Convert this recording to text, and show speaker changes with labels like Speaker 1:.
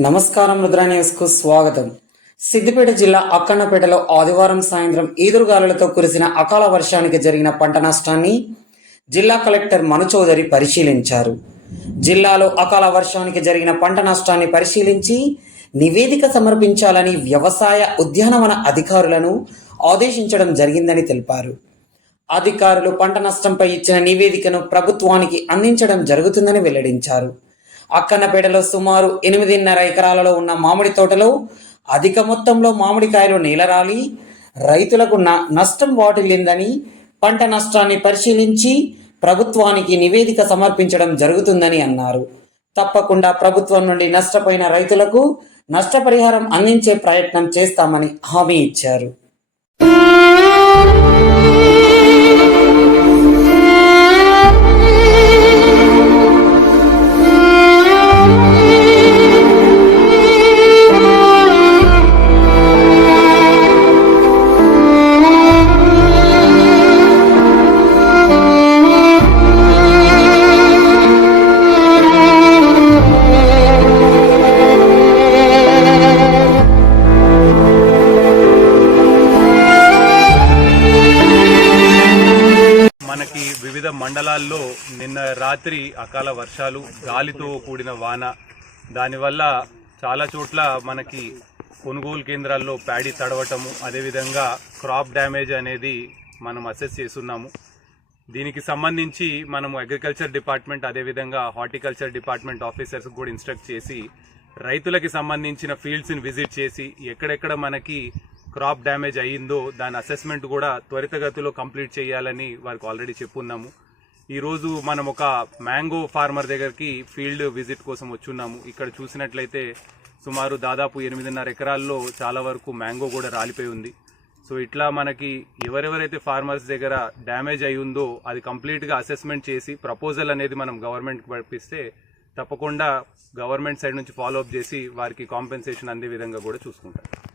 Speaker 1: నమస్కారం రుద్ర న్యూస్కు స్వాగతం. సిద్దిపేట జిల్లా అక్కన్నపేటలో ఆదివారం సాయంత్రం ఈదురుగాలులతో కురిసిన అకాల వర్షానికి జరిగిన పంట నష్టాన్ని జిల్లా కలెక్టర్ మను చౌదరి పరిశీలించారు. జిల్లాలో అకాల వర్షానికి జరిగిన పంట నష్టాన్ని పరిశీలించి నివేదిక సమర్పించాలని వ్యవసాయ ఉద్యానవన అధికారులను ఆదేశించడం జరిగిందని తెలిపారు. అధికారులు పంట నష్టంపై ఇచ్చిన నివేదికను ప్రభుత్వానికి అందించడం జరుగుతుందని వెల్లడించారు. అక్కన్నపేటలో సుమారు ఎనిమిదిన్నర ఎకరాలలో ఉన్న మామిడి తోటలో అధిక మొత్తంలో మామిడికాయలు నేలరాలి. రైతులకు న- నష్టం వాటిల్లిందని పంట నష్టాన్ని పరిశీలించి ప్రభుత్వానికి నివేదిక సమర్పించడం జరుగుతుందని అన్నారు. తప్పకుండా ప్రభుత్వం నుండి నష్టపోయిన రైతులకు నష్టపరిహారం అందించే ప్రయత్నం చేస్తామని హామీ ఇచ్చారు.
Speaker 2: వివిధ మండలాల్లో నిన్న రాత్రి అకాల వర్షాలు గాలితో కూడిన వాన. దానివల్ల చాలా చోట్ల మనకి కొనుగోలు కేంద్రాల్లో ప్యాడీ తడవటము అదేవిధంగా క్రాప్ డ్యామేజ్ అనేది మనం అసెస్ చేస్తున్నాము. దీనికి సంబంధించి మనము అగ్రికల్చర్ డిపార్ట్మెంట్ అదేవిధంగా హార్టికల్చర్ డిపార్ట్మెంట్ ఆఫీసర్స్ కూడా ఇన్స్ట్రక్ట్ చేసి రైతులకి సంబంధించిన ఫీల్డ్స్ని విజిట్ చేసి ఎక్కడెక్కడ మనకి క్రాప్ డ్యామేజ్ అయ్యిందో దాని అసెస్మెంట్ కూడా త్వరితగతిలో కంప్లీట్ చేయాలని వారికి ఆల్రెడీ చెప్పున్నాము. ఈరోజు మనం ఒక మ్యాంగో ఫార్మర్ దగ్గరికి ఫీల్డ్ విజిట్ కోసం వచ్చున్నాము. ఇక్కడ చూసినట్లయితే సుమారు దాదాపు ఎనిమిదిన్నర ఎకరాల్లో చాలా వరకు మ్యాంగో కూడా రాలిపోయి ఉంది. సో ఇట్లా మనకి ఎవరెవరైతే ఫార్మర్స్ దగ్గర డ్యామేజ్ అయి ఉందో అది కంప్లీట్గా అసెస్మెంట్ చేసి ప్రపోజల్ అనేది మనం గవర్నమెంట్కి పంపిస్తే తప్పకుండా గవర్నమెంట్ సైడ్ నుంచి ఫాలో అప్ చేసి వారికి కాంపెన్సేషన్ అందే విధంగా కూడా చూసుకుంటాం